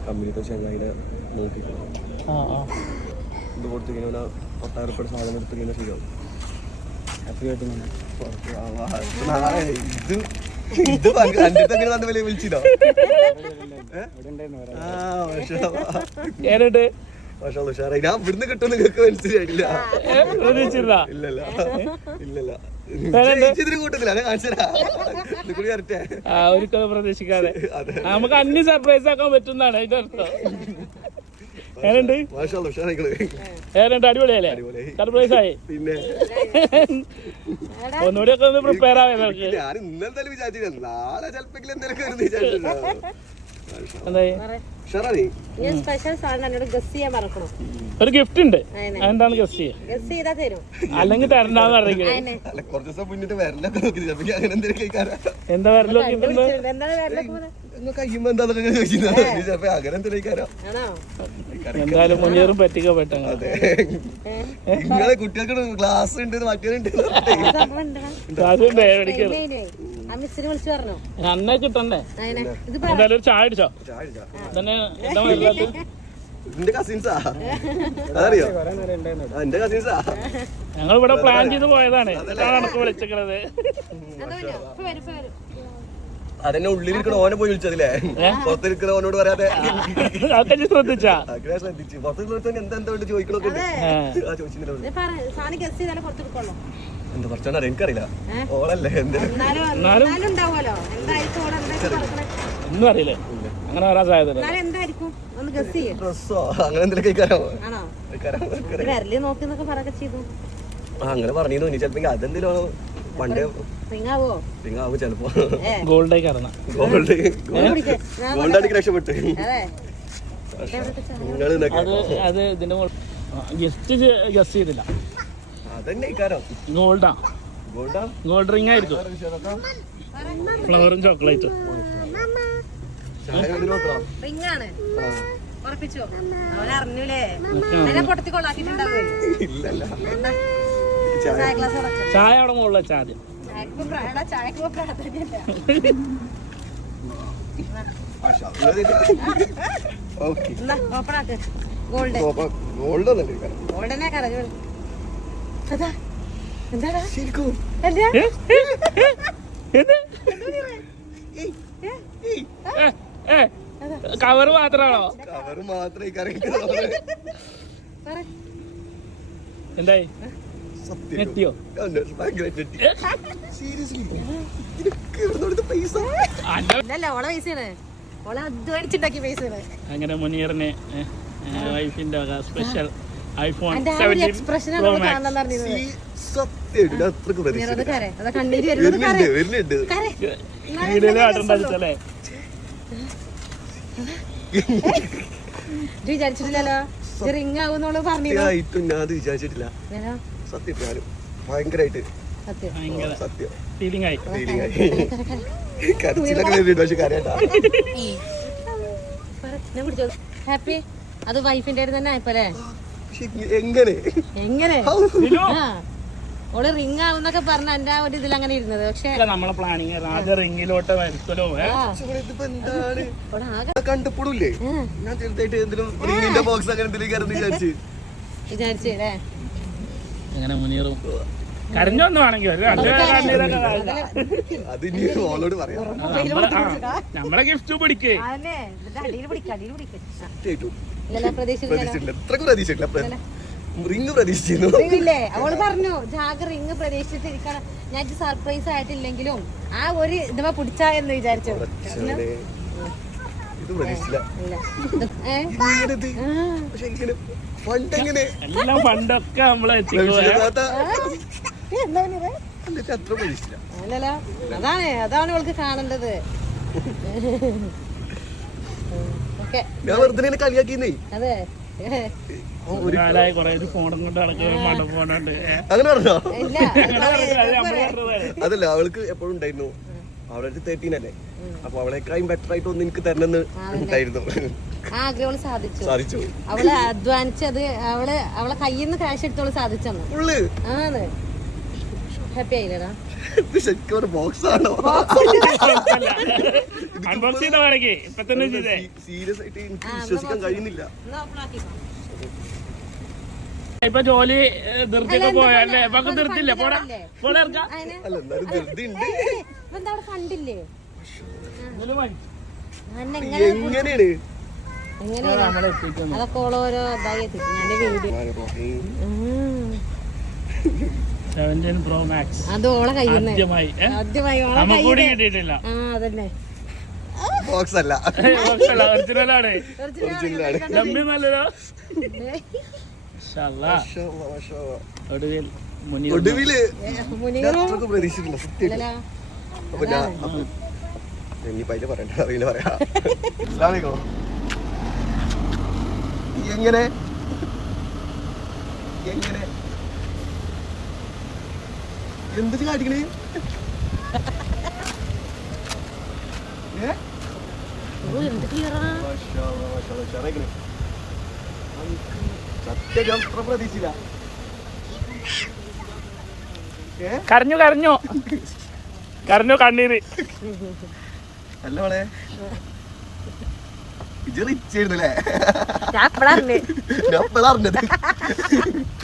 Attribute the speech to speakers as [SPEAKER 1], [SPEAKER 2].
[SPEAKER 1] കമ്പനിത്തെ ചങ്ങായിനെ നോക്കി ഇത് കൊടുത്തിങ്ങനെ 10,000 രൂപയുടെ സാധനം എടുത്തിങ്ങനെ ശരിയാവും. ഹാപ്പി ആയിട്ട് ഇത് അങ്ങനെ വന്ന് വില വിളിച്ചിട്ടോ. ഉഷാറായി. ഞാൻ ഇവിടുന്ന് കിട്ടുമെന്ന് നിങ്ങൾക്ക് മനസ്സിലായിട്ടില്ല. ഇല്ലല്ല ഇല്ലല്ല കൂട്ടത്തില്ല. ഞാൻ കാണിച്ചതാ
[SPEAKER 2] ഒരിക്കലും പ്രതീക്ഷിക്കാതെ നമുക്ക് അന്യ സർപ്രൈസ് ആക്കാൻ പറ്റുന്നതാണ് അതിന്റെ അർത്ഥം. അടിപൊളിയല്ലേ? സർപ്രൈസ് ആയി.
[SPEAKER 1] പിന്നെ
[SPEAKER 2] ഒന്നുകൂടി ഒക്കെ ഒന്ന് പ്രിപ്പയർ ആവേ.
[SPEAKER 1] ഞാൻ ഇന്നലെ വിചാരിച്ചില്ല, നാളെ ചിലപ്പോ എന്തെങ്കിലും വിചാരിച്ചില്ല.
[SPEAKER 2] ഒരു ഗിഫ്റ്റ് ഉണ്ട്, എന്താണ് ഗസ്റ്റ് അല്ലെങ്കിൽ തരണ്ടാന്ന് പറഞ്ഞു.
[SPEAKER 1] കുറച്ച് ദിവസം മുന്നിട്ട് വരലൊക്കെ നോക്കി അങ്ങനെ എന്തെങ്കിലും കഴിക്കാറ.
[SPEAKER 2] എന്താ വരലോ എന്തായാലും മുന്നേറും പറ്റിക്കപ്പെട്ട.
[SPEAKER 1] നിങ്ങളെ കുട്ടികൾക്ക് ക്ലാസ് ഉണ്ട്, മറ്റേണ്ട്
[SPEAKER 2] അന്നേ കിട്ടണ്ടേ. എന്തായാലും ഒരു ചായ അടിച്ചോ തന്നെ.
[SPEAKER 1] എന്റെ കസിൻസാ, അതറിയോ? എന്റെ കസിൻസാ.
[SPEAKER 2] ഞങ്ങൾ ഇവിടെ പ്ലാൻ ചെയ്ത് പോയതാണ്. അതാണ് വിളിച്ചത്.
[SPEAKER 1] അതെന്നെ ഉള്ളിലിരിക്കണ ഓനെ പോയി വിളിച്ചതില്ലേ, പുറത്തിരിക്കണ ഓനോട് പറയാതെ
[SPEAKER 2] ശ്രദ്ധിച്ചാ.
[SPEAKER 1] ശ്രദ്ധിച്ചു. പുറത്ത് എന്താ ചോദിക്കണൊക്കെ എന്താ കുറച്ചാണ് എനിക്കറിയില്ല. ഓളല്ലേ
[SPEAKER 2] ഒന്നും അറിയില്ലേ? അങ്ങനെ വരാൻ സാധ്യത.
[SPEAKER 1] ഡ്രസ്സോ അങ്ങനെ എന്തെങ്കിലും അങ്ങനെ പറഞ്ഞു. ഇനി ചിലപ്പോ അതെന്തെങ്കിലും പണ്ടേ റിങ്ങാവോ ചിലപ്പോ.
[SPEAKER 2] ഗോൾഡേക്ക് ഇറങ്ങാം.
[SPEAKER 1] ഗോൾഡാടിക്ക് രക്ഷപ്പെട്ടു.
[SPEAKER 2] അത് ഇതിന്റെ ഗസ്റ്റ് ഗസ്റ്റ് ചെയ്തില്ല.
[SPEAKER 1] അതന്നെ
[SPEAKER 2] ഗോൾഡാ. ഗോൾഡ് റിംഗ് ആയിരിക്കും. ഫ്ലവറും ചോക്ലേറ്റും. ചായ അവിടെ മുകളിൽ വെച്ചാൽ ആദ്യം. കവറ് മാത്രാണോ?
[SPEAKER 1] കവറ് മാത്രമേ
[SPEAKER 2] എന്തായി? നെറ്റിയോ? അങ്ങനെ മുനീറിന് വൈഫിന്റെ സ്പെഷ്യൽ ഐഫോൺ 17 Pro Max.
[SPEAKER 3] വിചാരിച്ചിട്ടില്ലല്ലോ റിംഗ് ആവുന്നോളൂ പറഞ്ഞു.
[SPEAKER 1] വിചാരിച്ചിട്ടില്ല സത്യം. ഭയങ്കരമായിട്ട് സത്യം
[SPEAKER 2] ഫീലിംഗ് ആയി.
[SPEAKER 3] ഹാപ്പി. അത് വൈഫിന്റെ തന്നെ ആയപ്പോലെ
[SPEAKER 1] എങ്ങനെ
[SPEAKER 3] എങ്ങനെ ഓള് റിംഗ് ആവുന്നൊക്കെ പറഞ്ഞ എന്റെ ഒരു ഇതിൽ അങ്ങനെ ഇരുന്നത്. പക്ഷെ
[SPEAKER 2] നമ്മളെ പ്ലാനിങ് രാജ റിംഗിലോട്ട് വരുത്തലോ
[SPEAKER 1] കണ്ടപ്പോഴൂല്ലേ ഞാൻ ചെറുതായിട്ട് എന്തെങ്കിലും റിംഗിന്റെ ബോക്സ് അങ്ങനെ എന്തെങ്കിലും
[SPEAKER 3] വിചാരിച്ചേ.
[SPEAKER 2] അങ്ങനെ മുനീറും കരഞ്ഞൊന്നും വേണമെങ്കിൽ നമ്മളെ ഗിഫ്റ്റ് പിടിക്കേ.
[SPEAKER 3] അവള് പറഞ്ഞു ജാഗ റിംഗ് പ്രതീക്ഷിച്ചിരിക്കണം, ഞാൻ സർപ്രൈസ് ആയിട്ടില്ലെങ്കിലും ആ ഒരു ഇതുവ പിടിച്ചാ എന്ന് വിചാരിച്ചു.
[SPEAKER 2] ഫണ്ടൊക്കെ നമ്മളെ
[SPEAKER 3] അതാണ് അവൾക്ക് കാണേണ്ടത്. അതെ
[SPEAKER 2] ഫോണും കൊണ്ട് നടക്കുന്നുണ്ട്.
[SPEAKER 1] അതല്ല അവൾക്ക് എപ്പോഴും ഉണ്ടായിരുന്നു. അവളെ 13 അല്ലേ, അപ്പൊ അവളെക്കാളും ബെറ്റർ ആയിട്ട് ഒന്ന് എനിക്ക് തരണമെന്ന് ഉണ്ടായിരുന്നു.
[SPEAKER 3] ആഗ്രഹം സാധിച്ചു. അവള് അധ്വാനിച്ചത് അവളെ കയ്യിൽ നിന്ന് ക്യാഷ് എടുത്തോള് സാധിച്ചു. ഹാപ്പി ആയില്ലടാ
[SPEAKER 1] ഇത് ശരിക്കും ഒരു ബോക്സ് ആണോ?
[SPEAKER 2] അൺബോക്സ് ചെയ്ത വേണമെങ്കിൽ ഇപ്പൊ തന്നെ ചെയ്തേ.
[SPEAKER 1] സീരിയസ് ആയിട്ട് എനിക്ക് വിശ്വസിക്കാൻ കഴിയുന്നില്ല.
[SPEAKER 2] ഇപ്പൊ ജോലി ധൃതിയൊക്കെ പോയല്ലേ? ഇപ്പൊ ധൃതില്ല. പോടാ പോടാ ഇറക്കാം.
[SPEAKER 1] അല്ല എന്നാലും ധൃതി ഉണ്ട്.
[SPEAKER 3] ഫണ്ടില്ലേ
[SPEAKER 1] എങ്ങനെയാണ്
[SPEAKER 3] അതൊക്കെ ഓളോരോ ഇതായി ഞാൻ
[SPEAKER 2] 17 Pro Max
[SPEAKER 3] അത് ഓളെ കയ്യിൽ
[SPEAKER 2] ആദ്യമായി നമുക്ക് കൂടി കിട്ടിയിട്ടില്ല.
[SPEAKER 3] അതന്നെ
[SPEAKER 1] ബോക്സ് അല്ല,
[SPEAKER 2] ഒറിജിനലാണ്. ഡമ്മി നല്ലതോ?
[SPEAKER 1] ഒടുവില് പ്രതീക്ഷിച്ചിട്ടില്ല സത്യം. അപ്പൊ ഞാൻ ഇനിയിപ്പോ അതില് പറയണ്ട, അറിയില്ല പറയാ. എങ്ങനെ എങ്ങനെ എന്ത് കാട്ടിക്കണേ? സത്യം പ്രതീക്ഷിച്ചില്ല.
[SPEAKER 2] കരഞ്ഞു കരഞ്ഞു കരഞ്ഞു കണ്ണീര്.
[SPEAKER 1] അല്ല മോളെ ഇജ് റിച്ച് ആയിരുന്നല്ലേ?
[SPEAKER 3] ഞാൻ
[SPEAKER 1] ഞാൻ ഇപ്പഴാ അറിഞ്ഞത്.